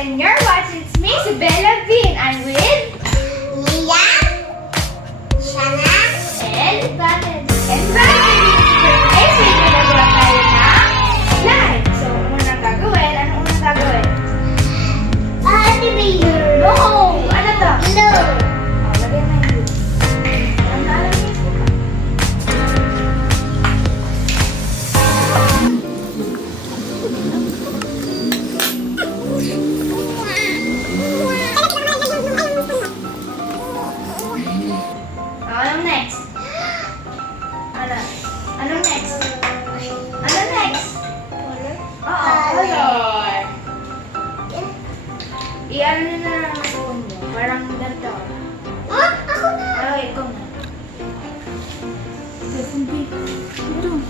and you're watching It's me, Ysabella Ignacio. I'm with Mia, Shanna, and Valerie. And Valerie! Today's video nagawa tayo ng slime. So, unang gagawin. Anong unang gagawin? activator. No! Ano to? No. Oh, lagyan na yung glue. Ano alam niyo? Anong next? Ano? Anong next? Ano next? Oo, color. I-ano nyo na lang ang phone mo. Parang ganito. Ah, ako na. Okay, ikaw na. Hindi. Ito.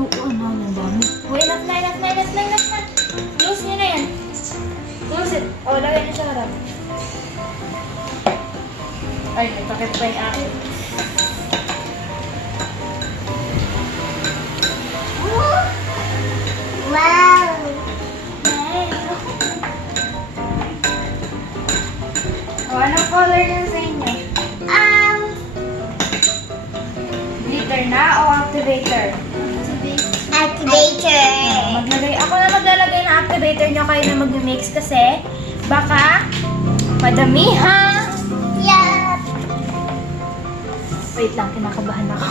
Oo, ano, ang dami. Wait, enough na. Close nyo na yan. Close it. O, lagay nyo sa harap. Ay, nagpakit pa yung akin. Wow. O, anong color na sa inyo? Glitter na o activator? Activator. Ako na maglalagay ng activator nyo, kayo na mag-mix kasi baka madamihan. Yeah. Wait lang, kinakabahan ako.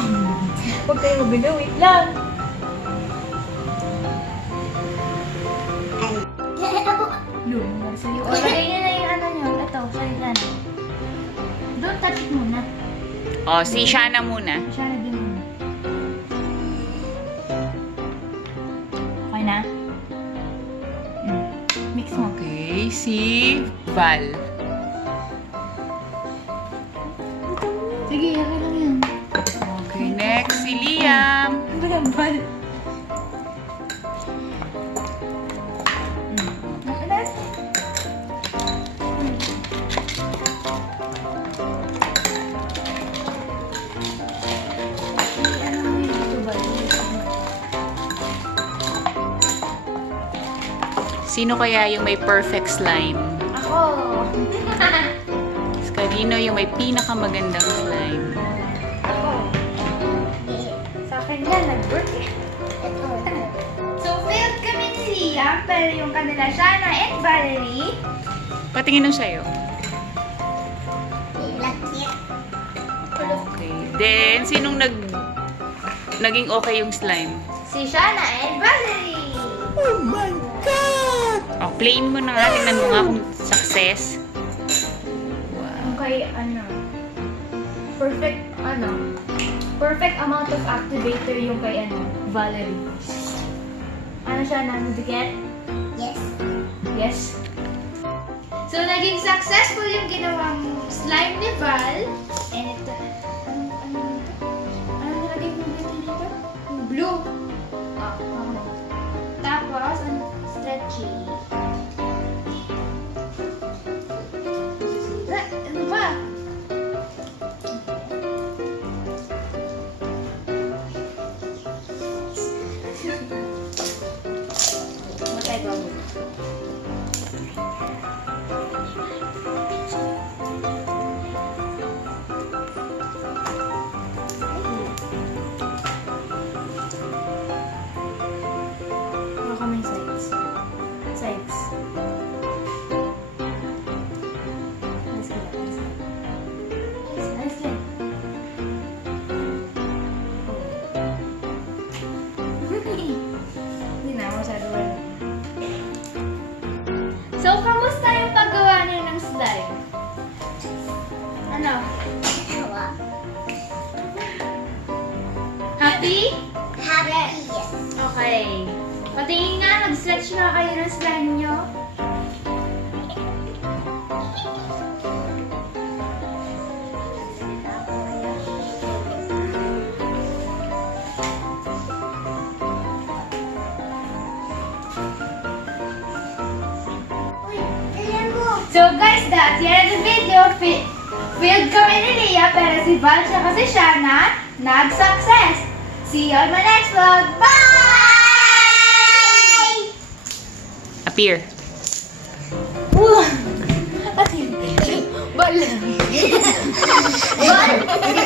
Huwag kayo magulo, wait lang. O, lagay nyo na yung ano nyo. Ito, sorry na. Don't touch it muna. Oh, si Shanna muna. Siya na din muna. Okay na? Mix mo. Okay, si Val. Sige, okay lang yan. Okay, next si Liam. Bal. Sino kaya yung may perfect slime? Ako. Kanino yung may pinakamagandang slime? Ako. Sa akin yan, nag-work eh. So, failed kami ni Liam, pero yung kanila Shanna and Valerie. Patingin nung sa'yo. Lakit. Okay. Then, sinong naging okay yung slime? Si Shanna and Valerie. Oh my God! Oh, plain mo na nga. Tingnan mo nga kung success. Wow. Okay, perfect amount of activator yung kay Valerie. Ano siya, nanudikit? Yes. Yes. So, naging successful yung ginawang slime ni Val. And ito, ano nilagay mo dito? Yung blue. Tapos, stretchy. Ano ba? Matay ba mo? Baka may sides. Sides. Nice lang. Nice lang. Hindi na ako masyado wala. So, kamusta yung paggawa niyo ng slime? Ano? Happy? Happy. Yes. Okay. Patingin nga, mag-stretch nga kayo ng slime nyo. Uy, alam mo. So guys, that's the end of the video. Failed kami ni Lia, pero si Val siya kasi Shanna, nag-success. See you on my next vlog. Bye! Appear. What?